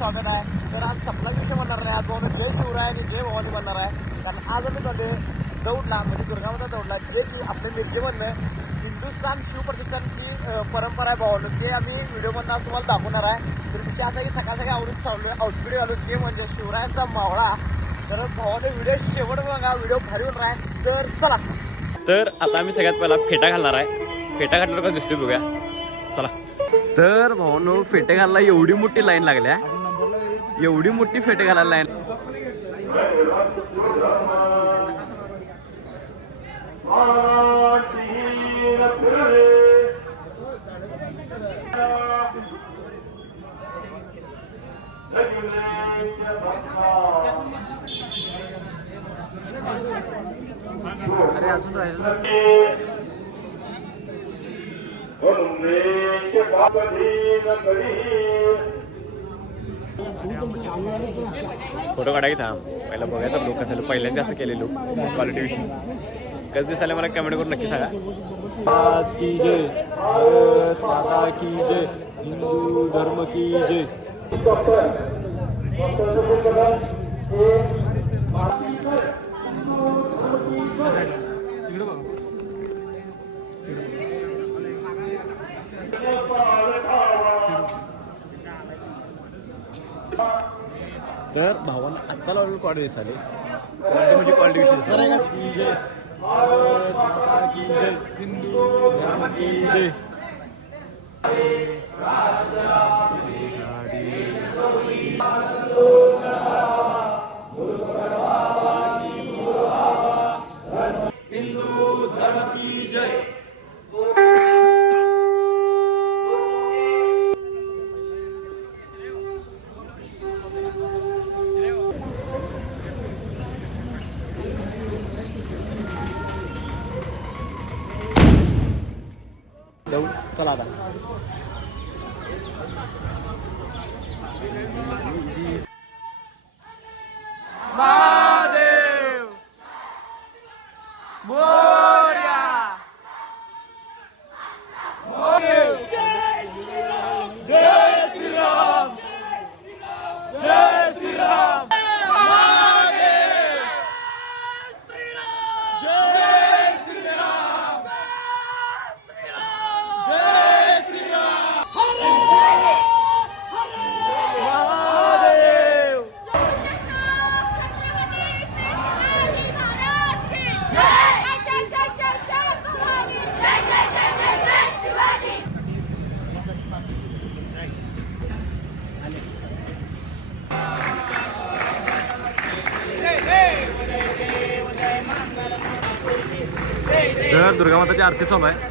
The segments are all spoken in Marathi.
स्वागत आहे तर आज सपना विषय म्हणणार नाही आज भाऊ जय शिवराय आणि जय भवानी म्हणणार आहे कारण आज आम्ही मध्ये दौडला म्हणजे दुर्गामाता दौडला जे की आपल्या मिरजेमधनं हिंदुस्थान शिवप्रतिष्ठानची अं, परंपरा आहे भावानं ते आम्ही व्हिडिओमधनं आज तुम्हाला दाखवणार आहे. तर तिची आता ही सकाळ सकाळी आवडून चाललो आउटफिट घालून ते म्हणजे शिवरायांचा मावळा. तर भावाने व्हिडिओ शेवट बघा. व्हिडिओ भारी होणार आहे. तर चला. तर आता आम्ही सगळ्यात पहिला फेटा घालणार आहे. फेटा घातल्यावर कसं दिसतोय बघूया. चला. तर भावानो फेटे घालला एवढी मोठी लाईन लागल्या. एवढी मोठी फेटे घालायला लाईन अरे अजून राहिलं फ़ोटो काढा की थांब. पहिला बघायचा लोक असेल, पहिल्यांदा असं केलेलो क्वालिटी विषयी. कसं दिसायला मला कमेंट करून नक्की सांगा. आज की जय. भारत माता की जय. हिंदू धर्म की जय. तर भावानं आत्ता लावलेलं क्वालिटी दिसाले. क्वालिटी म्हणजे क्वालिटी विषयी हिंदू धर्म की जय दौड चला आता तर दुर्गामाताची आरती चालू आहे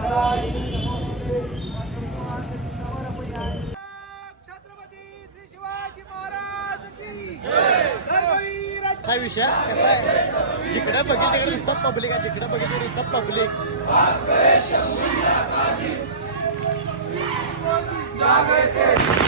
काय विषय कसा आहे? जिकडे बघितलं तिकडे नुसतं पब्लिक आहे. जिकडे बघितलं नुसतं पब्लिक जय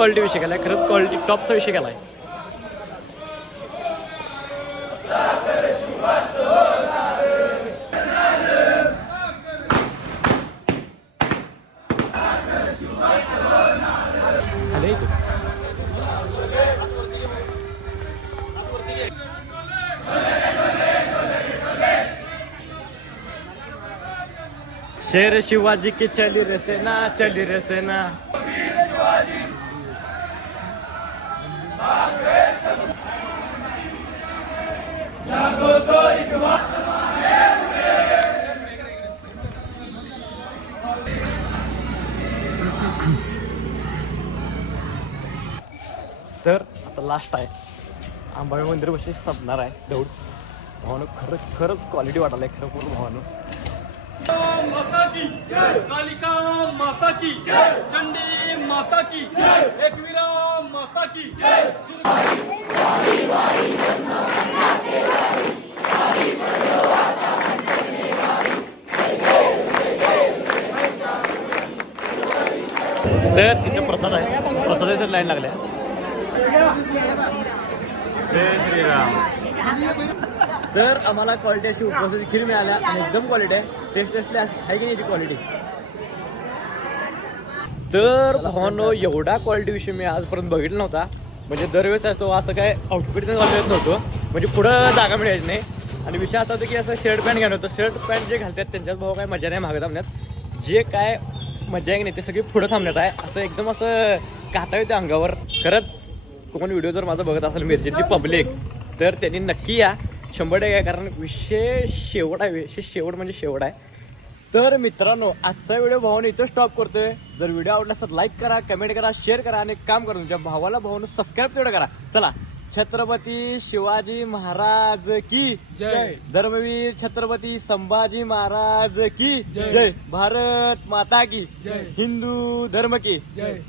क्वालिटी विषय केलाय. खरंच क्वालिटी टॉपचा विषय केलाय. आहे शेर शिवाजी की चली रे सेना चली रे सेना. तर आता लास्ट आहे. अंबाबाई मंदिर बशी संपणार आहे दौड भावानं खरं खरंच क्वालिटी वाटायला आहे खरं पूर्ण भावानं. माता की कालिका माता की चंडी माता की एकवीरा माता की जय। तर तिथे प्रसाद आहे. प्रसादाची लाईन लागल्या तर आम्हाला क्वालिटी अशी उपवासाची खीर मिळाल्या आणि एकदम क्वालिटी आहे. टेस्ट टेस्टली आहे की नाही ती क्वालिटी तर भावानो एवढा क्वालिटी विषय मी आजपर्यंत बघितला नव्हता. म्हणजे दरवेळेस असतो असं काय आउटफिट घालून येत नव्हतं. म्हणजे पुढं जागा मिळायची नाही. आणि विषय असा होता की असं शर्ट पॅन्ट घेणं होतं. शर्ट पॅन्ट जे घालतात त्यांच्यात भाऊ काय मजा नाही मागत थांबण्यात जे काय मजा आहे की नाही ते सगळी पुढं थांबण्यात आहे. असं एकदम असं काटा येते अंगावर. खरंच कोण व्हिडिओ जर माझा बघत असेल मिरजेतली पब्लिक तर त्यांनी नक्की या. शंभर टक्के कारण विषय शेवट आहे विषय शेवट म्हणजे शेवट आहे. तर मित्रांनो आजचा व्हिडिओ भावाने इथं स्टॉप करतोय. जर व्हिडिओ आवडला तर लाईक करा कमेंट करा शेअर करा आणि काम करा तुमच्या भावाला भावानं सबस्क्राईब तेवढं करा. चला छत्रपती शिवाजी महाराज की जय. धर्मवीर छत्रपती संभाजी महाराज की जय. भारत माता की जय. हिंदू धर्म की जय.